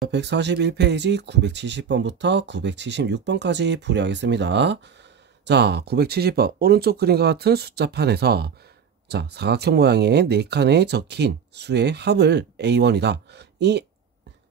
141페이지 970번부터 976번까지 풀이하겠습니다. 자, 970번 오른쪽 그림과 같은 숫자판에서 자, 사각형 모양의 4칸에 적힌 수의 합을 A1이다.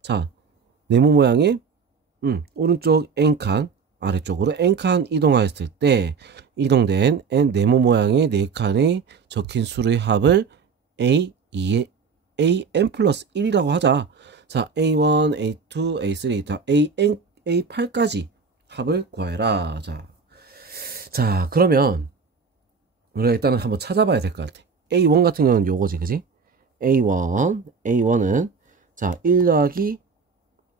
자, 네모 모양의 오른쪽 N칸, 아래쪽으로 N칸 이동하였을 때 이동된 네모 모양의 4칸에 적힌 수의 합을 AN 플러스 1이라고 하자. 자, A1, A2, A3, A8까지 합을 구해라. 자, 그러면 우리가 일단은 한번 찾아봐야 될 것 같아. A1 같은 경우는 요거지, 그지? A1은 자, 1 더하기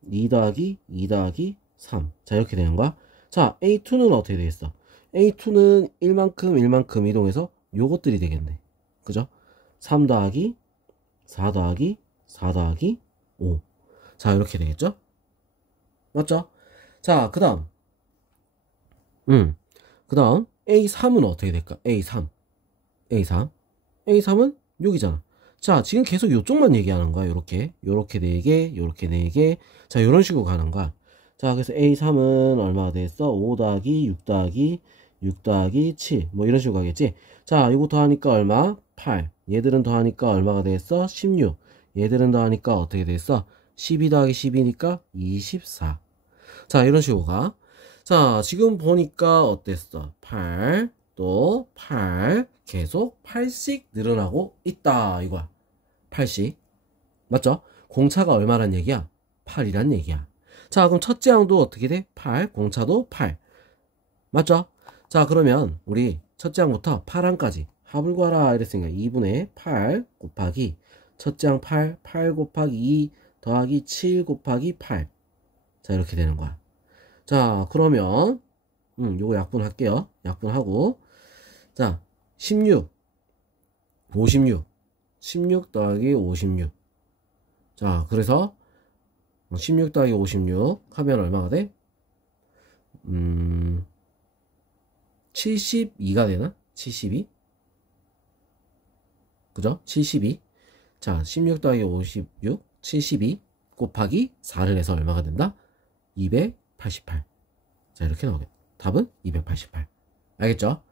2 더하기 2 더하기 3. 자, 이렇게 되는 거야. 자, A2는 어떻게 되겠어? A2는 1만큼 이동해서 요것들이 되겠네. 그죠? 3 더하기 4 더하기 4 더하기 5. 자, 이렇게 되겠죠? 맞죠? 자, 그 다음 A3은 어떻게 될까? A3은 여기잖아. 자, 지금 계속 요쪽만 얘기하는 거야. 요렇게 4개, 요렇게 4개. 자, 요런 식으로 가는 거야. 자, 그래서 A3은 얼마가 되겠어? 5 더하기 6 더하기 6 더하기 7. 뭐 이런 식으로 가겠지? 자, 이거 더하니까 얼마? 8. 얘들은 더하니까 얼마가 되겠어? 16. 얘들은 더하니까 어떻게 되겠어? 12 더하기 12니까 24. 자, 이런 식으로 가. 자, 지금 보니까 어땠어? 8, 또 8, 계속 8씩 늘어나고 있다. 이거야. 8씩. 맞죠? 공차가 얼마란 얘기야? 8이란 얘기야. 자, 그럼 첫째 항도 어떻게 돼? 8, 공차도 8. 맞죠? 자, 그러면 우리 첫째 항부터 8항까지 합을 구하라 이랬으니까 2분의 8 곱하기 첫째 항 8, 8 곱하기 2 더하기 7 곱하기 8. 자, 이렇게 되는 거야. 자, 그러면 요거 약분할게요. 약분하고 자, 16 더하기 56. 자, 그래서 16 더하기 56 하면 얼마가 돼? 72가 되나? 72? 그죠? 72. 자, 16 더하기 56, 72 곱하기 4를 해서 얼마가 된다? 288. 자, 이렇게 나오겠다. 답은 288. 알겠죠?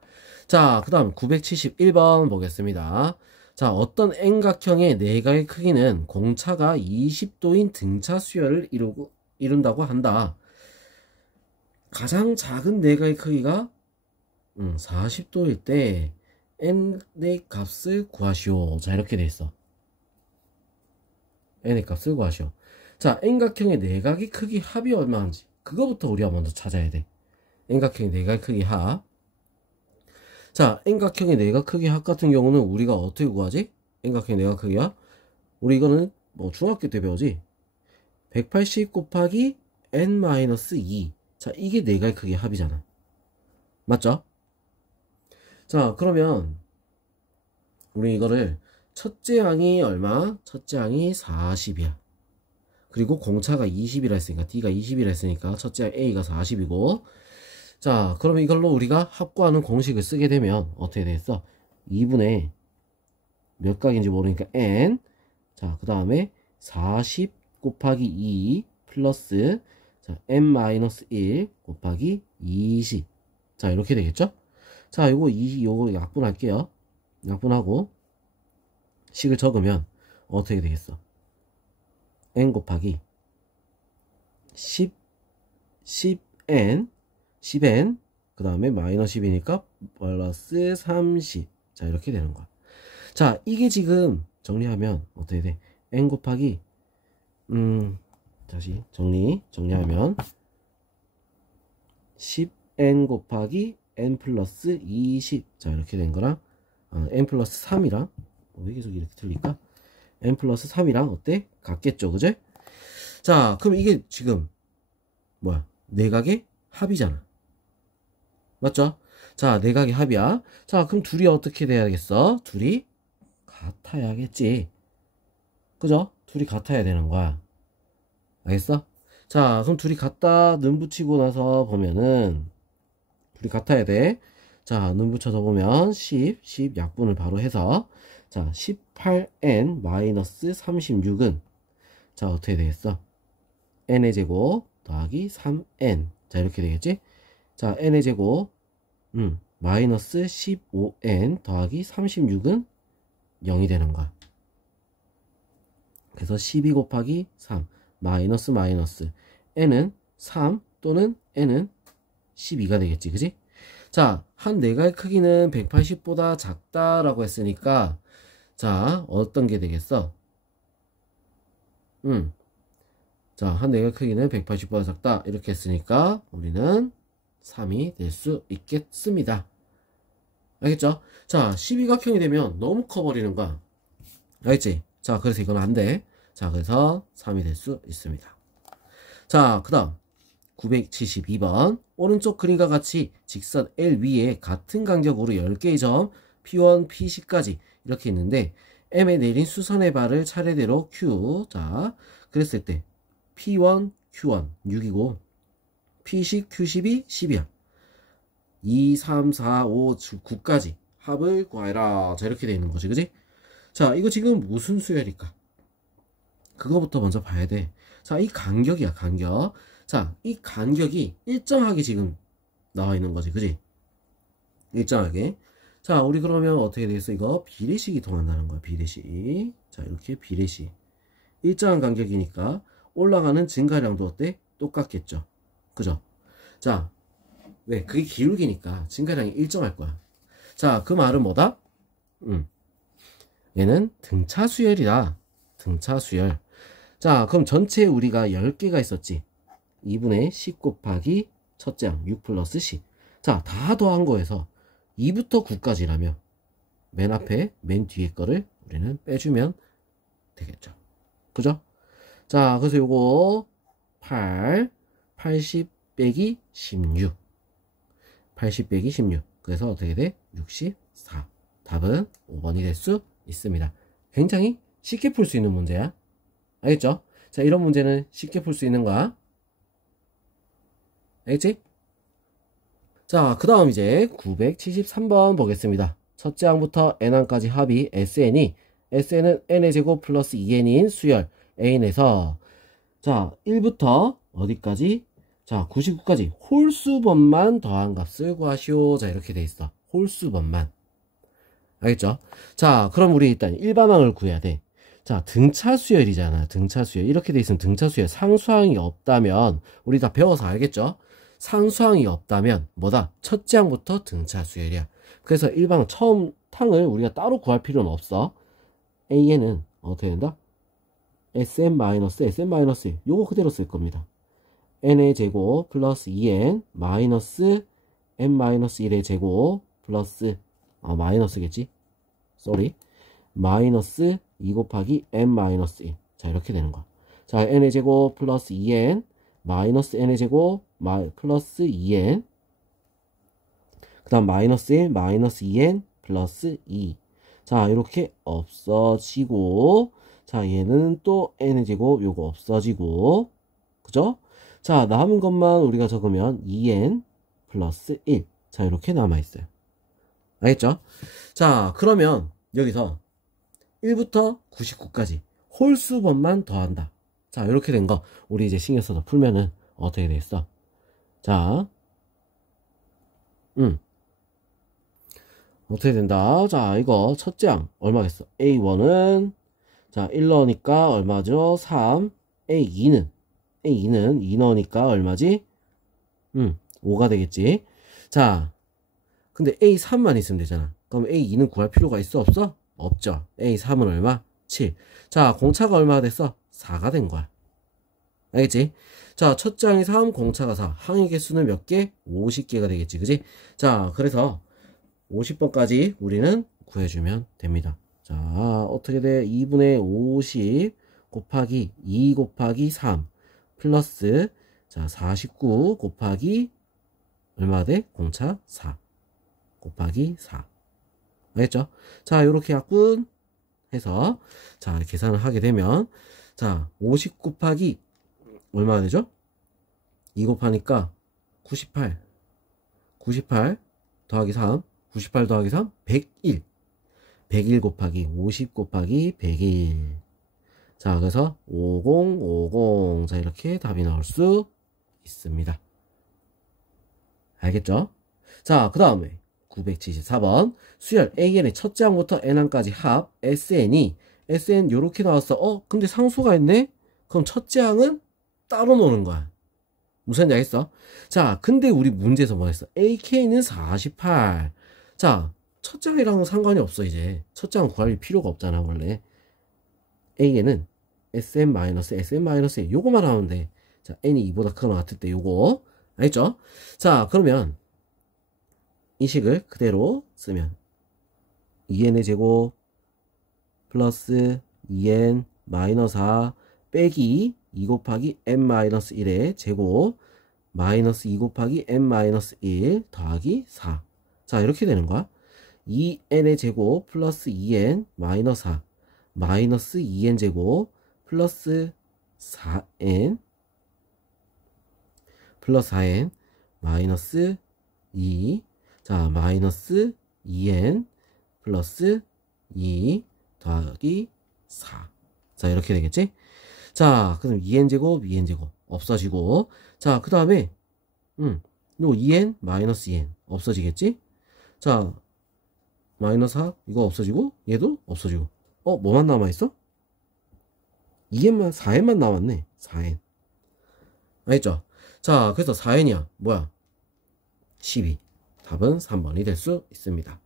자, 그 다음 971번 보겠습니다. 자, 어떤 N각형의 내각의 크기는 공차가 20도인 등차 수열을 이룬다고 한다. 가장 작은 내각의 크기가 40도일 때 N의 값을 구하시오. 자, 이렇게 돼 있어. N의 값을 구하시오. 자, N각형의 내각의 크기 합이 얼마인지 그거부터 우리가 먼저 찾아야 돼. N각형의 내각 크기 합. 자, N각형의 내각 크기 합 같은 경우는 우리가 어떻게 구하지? N각형의 내각 크기 합. 우리 이거는 뭐 중학교 때 배우지? 180 곱하기 N-2. 자, 이게 내각 크기 합이잖아. 맞죠? 자, 그러면 우리 이거를 첫째 항이 얼마? 첫째 항이 40이야. 그리고 공차가 20이라 했으니까 D가 20이라 했으니까 첫째 항 A가 40이고 자, 그러면 이걸로 우리가 합구하는 공식을 쓰게 되면 어떻게 되겠어? 2분의 몇 각인지 모르니까 N. 자, 그 다음에 40 곱하기 2 플러스 자, N-1 곱하기 20. 자, 이렇게 되겠죠? 자, 요거 약분할게요. 약분하고 식을 적으면 어떻게 되겠어? N 곱하기 10N 그 다음에 마이너스 10이니까 플러스 30. 자, 이렇게 되는 거야. 자, 이게 지금 정리하면 어떻게 돼? N 곱하기 다시 정리하면 10N 곱하기 N 플러스 20. 자, 이렇게 된 거랑 N 플러스 3이랑 왜 계속 이렇게 틀릴까? N 플러스 3이랑 어때? 같겠죠, 그제? 자, 그럼 이게 지금 뭐야? 내각의 합이잖아. 맞죠? 자, 내각의 합이야. 자, 그럼 둘이 어떻게 돼야겠어? 둘이 같아야겠지. 그죠? 둘이 같아야 되는 거야. 알겠어? 자, 그럼 둘이 같다 는 붙이고 나서 보면은 둘이 같아야 돼. 자, 는 붙여서 보면 10 약분을 바로 해서 자, 18N 마이너스 36은 자, 어떻게 되겠어? n의 제곱 더하기 3n. 자, 이렇게 되겠지? 자, n의 제곱, 마이너스 15n 더하기 36은 0이 되는 거야. 그래서 12 곱하기 3, 마이너스 마이너스. n은 3 또는 n은 12가 되겠지. 그지? 자, 한 내각의 크기는 180보다 작다라고 했으니까, 자, 어떤 게 되겠어? 자, 한 내각의 크기는 180보다 작다. 이렇게 했으니까, 우리는 3이 될 수 있겠습니다. 알겠죠? 자, 12각형이 되면 너무 커버리는 거야. 알겠지? 자, 그래서 이건 안 돼. 자, 그래서 3이 될 수 있습니다. 자, 그 다음 972번. 오른쪽 그림과 같이 직선 L 위에 같은 간격으로 10개의 점 P1, P10까지 이렇게 있는데 M에 내린 수선의 발을 차례대로 Q. 자, 그랬을 때 P1, Q1 6이고 P10, Q12 10이야. 2, 3, 4, 5, 9까지 합을 구하라. 자, 이렇게 되어 있는 거지. 그지? 자, 이거 지금 무슨 수열일까? 그거부터 먼저 봐야 돼. 자, 이 간격이야, 간격. 자, 이 간격이 일정하게 지금 나와 있는 거지. 그지? 일정하게. 자, 우리 그러면 어떻게 되겠어? 이거 비례식이 통한다는 거야. 비례식. 자, 이렇게 비례식. 일정한 간격이니까 올라가는 증가량도 어때? 똑같겠죠. 그죠? 자, 왜? 그게 기울기니까 증가량이 일정할 거야. 자, 그 말은 뭐다? 얘는 등차 수열이다. 등차 수열. 자, 그럼 전체에 우리가 10개가 있었지. 2분의 10 곱하기 첫째 항 6 플러스 10. 자, 다 더한 거에서 2부터 9까지라면 맨 앞에 맨 뒤에 거를 우리는 빼주면 되겠죠. 그죠? 자, 그래서 요거 80 빼기 16. 80 빼기 16. 그래서 어떻게 돼? 64. 답은 5번이 될 수 있습니다. 굉장히 쉽게 풀 수 있는 문제야. 알겠죠? 자, 이런 문제는 쉽게 풀 수 있는 거야. 알겠지? 자, 그 다음 이제 973번 보겠습니다. 첫째 항부터 n항까지 합이 SN이 SN은 n의 제곱 플러스 2n인 수열 N에서 자, 1부터 어디까지? 자, 99까지 홀수번만 더한 값을 구하시오. 자, 이렇게 돼 있어. 홀수번만. 알겠죠? 자, 그럼 우리 일단 일반항을 구해야 돼. 자, 등차 수열이잖아. 등차 수열. 이렇게 돼 있으면 등차 수열. 상수항이 없다면 우리 다 배워서 알겠죠? 상수항이 없다면 뭐다? 첫째 항부터 등차 수열이야. 그래서 일반 처음 탕을 우리가 따로 구할 필요는 없어. AN은 어떻게 된다? SM-SM-1 요거 그대로 쓸 겁니다. n의 제곱 플러스 2n 마이너스 n-1의 제곱 플러스 마이너스겠지? 쏘리. 마이너스 2 곱하기 n-1. 자, 이렇게 되는 거야. 자, n의 제곱 플러스 2n 마이너스 n의 제곱 플러스 2n 그 다음 마이너스 1 마이너스 2n 플러스 2. 자, 이렇게 없어지고 자, 얘는 또 n의 제곱 요거 없어지고 그죠? 자, 남은 것만 우리가 적으면 2n 플러스 1. 자, 이렇게 남아있어요. 알겠죠? 자, 그러면 여기서 1부터 99까지 홀수번만 더한다. 자, 이렇게 된 거 우리 이제 신경 써서 풀면은 어떻게 되겠어? 자, 어떻게 된다? 자, 이거 첫째 항 얼마겠어? A1은 자, 1 넣으니까 얼마죠? 3. A2는 2 넣으니까 얼마지? 5가 되겠지. 자, 근데 A3만 있으면 되잖아. 그럼 A2는 구할 필요가 있어? 없어? 없죠. A3은 얼마? 7. 자, 공차가 얼마가 됐어? 4가 된 거야. 알겠지? 자, 첫째 항이 3, 공차가 4. 항의 개수는 몇 개? 50개가 되겠지. 그지? 자, 그래서 50번까지 우리는 구해주면 됩니다. 자, 어떻게 돼? 2분의 50 곱하기 2 곱하기 3 플러스 자, 49 곱하기 얼마 돼? 공차 4 곱하기 4. 알겠죠? 자, 요렇게 약분 해서 자, 계산을 하게 되면 자, 50 곱하기 얼마가 되죠? 2 곱하니까 98 더하기 3 98 더하기 3 101 101 곱하기 50 곱하기 101. 자, 그래서 50, 50. 자, 이렇게 답이 나올 수 있습니다. 알겠죠? 자, 그 다음에 974번. 수열 AN의 첫째 항부터 N항까지 합 SN이 SN 요렇게 나왔어. 근데 상수가 있네? 그럼 첫째 항은 따로 노는 거야. 무슨 얘기 알겠어? 자, 근데 우리 문제에서 뭐 했어? AK는 48. 자, 첫째 항이랑은 상관이 없어, 이제. 첫째 항 구할 필요가 없잖아, 원래. A에는 SM-SM-1 요거만 하면 돼. 자, N이 2보다 크거나 같을 때 요거. 알겠죠? 자, 그러면 이 식을 그대로 쓰면 2n의 제곱 플러스 2n 마이너스 4 빼기 2 곱하기 n-1의 제곱 마이너스 2 곱하기 n-1 더하기 4. 자, 이렇게 되는 거야. 2n의 제곱 플러스 2n 마이너스 4 마이너스 2n 제곱 플러스 4n 플러스 4n 마이너스 2. 자, 마이너스 2n 플러스 2 더하기 4. 자, 이렇게 되겠지? 자, 그럼 2n제곱, 2n제곱 없어지고, 자, 그 다음에 요 2n 마이너스 2n 없어지겠지? 자, 마이너스 4 이거 없어지고, 얘도 없어지고. 뭐만 남아있어? 2n만, 4n만 남았네. 4n. 알겠죠? 자, 그래서 4n이야. 뭐야? 12. 답은 3번이 될 수 있습니다.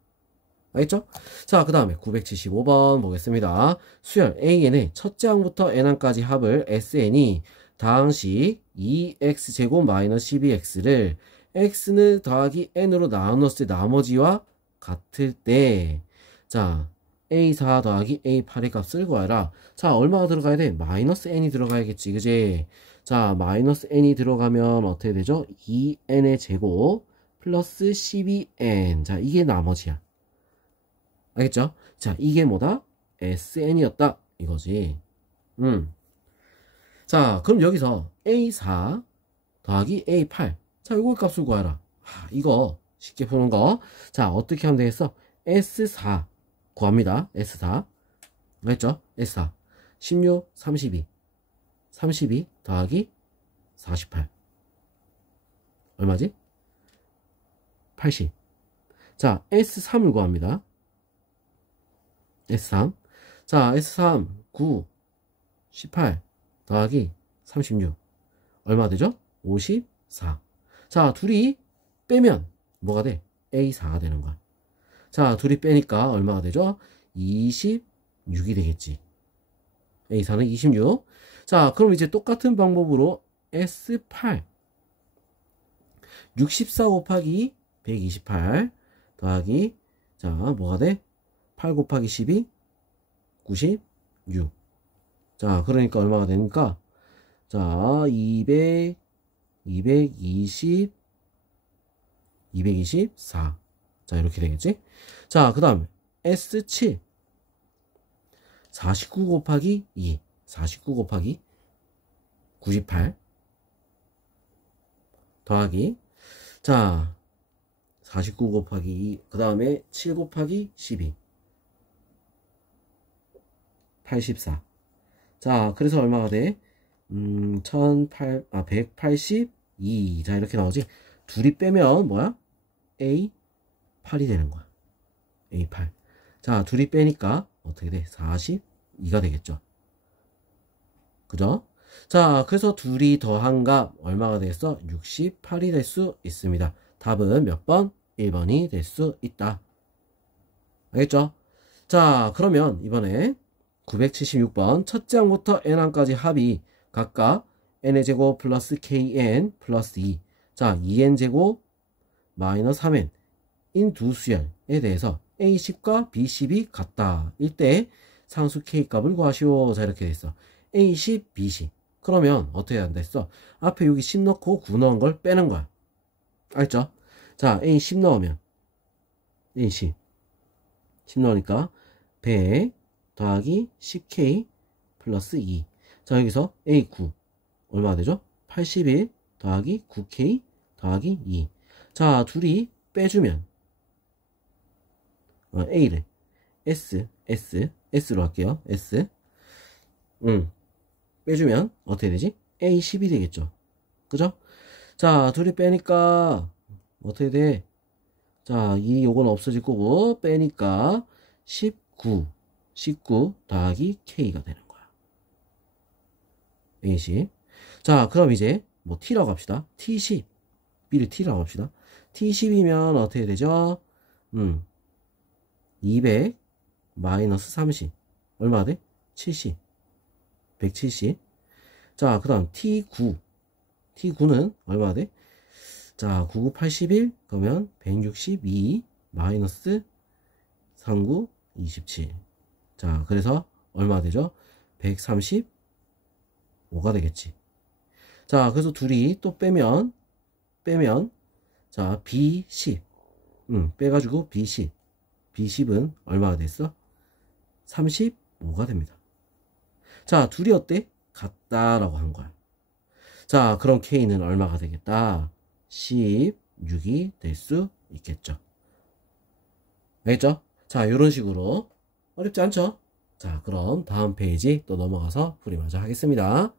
알겠죠? 자, 그 다음에 975번 보겠습니다. 수열 AN의 첫째 항부터 n항까지 합을 SN이 다항식 2x제곱 마이너스 12x를 x는 더하기 n으로 나눴을 때 나머지와 같을 때, 자, a4 더하기 a8의 값을 구하라. 자, 얼마가 들어가야 돼? 마이너스 n이 들어가야겠지, 그지? 자, 마이너스 n이 들어가면 어떻게 되죠? 2n의 제곱 플러스 12n. 자, 이게 나머지야. 알겠죠? 자, 이게 뭐다? SN이었다. 이거지. 자, 그럼 여기서 A4 더하기 A8. 자, 요거 값을 구하라. 이거 쉽게 푸는 거. 자, 어떻게 하면 되겠어? S4 구합니다. S4. 알겠죠? S4. 16, 32. 32 더하기 48. 얼마지? 80. 자, S3을 구합니다. S3. 자, S3, 9, 18 더하기 36. 얼마 되죠? 54. 자, 둘이 빼면 뭐가 돼? A4가 되는 거야. 자, 둘이 빼니까 얼마가 되죠? 26이 되겠지. A4는 26. 자, 그럼 이제 똑같은 방법으로 S8. 64 곱하기 128 더하기, 자, 뭐가 돼? 8 곱하기 12, 96. 자, 그러니까 얼마가 되니까, 자, 200, 220, 224. 자, 이렇게 되겠지? 자, 그 다음에 S7. 49 곱하기 2. 49 곱하기 98. 더하기, 자, 49 곱하기 2. 그 다음에 7 곱하기 12. 84. 자, 그래서 얼마가 돼? 182. 자, 이렇게 나오지? 둘이 빼면 뭐야? A8이 되는 거야. A8. 자, 둘이 빼니까 어떻게 돼? 42가 되겠죠. 그죠? 자, 그래서 둘이 더한 값 얼마가 되겠어? 68이 될 수 있습니다. 답은 몇 번? 1번이 될 수 있다. 알겠죠? 자, 그러면 이번에 976번 첫째 항부터 n항까지 합이 각각 n의 제곱 플러스 kn 플러스 2. 자, 2n 제곱 마이너스 3n 인 두 수열에 대해서 a10과 b10이 같다. 이때 상수 k 값을 구하시오. 자, 이렇게 됐어. a10, b10. 그러면 어떻게 한다 했어? 앞에 여기 10 넣고 9 넣은 걸 빼는 거야. 알죠? 자, a10 넣으면 a10 10 넣으니까 100 더하기 10k 플러스 2. 자, 여기서 A9 얼마가 되죠? 81 더하기 9k 더하기 2. 자, 둘이 빼주면 A를 S로 할게요. S. 빼주면 어떻게 되지? A10이 되겠죠. 그죠? 자, 둘이 빼니까 어떻게 돼? 자, 이 요건 없어질 거고 빼니까 19 더하기 K가 되는 거야. A10. 자, 그럼 이제 뭐 T라고 합시다. T10. B를 T라고 합시다. T10이면 어떻게 되죠? 200 마이너스 30. 얼마가 돼? 70. 170. 자, 그 다음 T9. T9는 얼마가 돼? 자, 99, 81. 그러면 162 마이너스 39, 27. 자, 그래서 얼마 되죠? 135가 되겠지. 자, 그래서 둘이 또 빼면, 자, B10. 빼가지고 B10. B10은 얼마가 됐어? 35가 됩니다. 자, 둘이 어때? 같다라고 한 거야. 자, 그럼 K는 얼마가 되겠다? 16이 될 수 있겠죠. 알겠죠? 자, 이런 식으로 어렵지 않죠? 자, 그럼 다음 페이지 또 넘어가서 풀이마저 하겠습니다.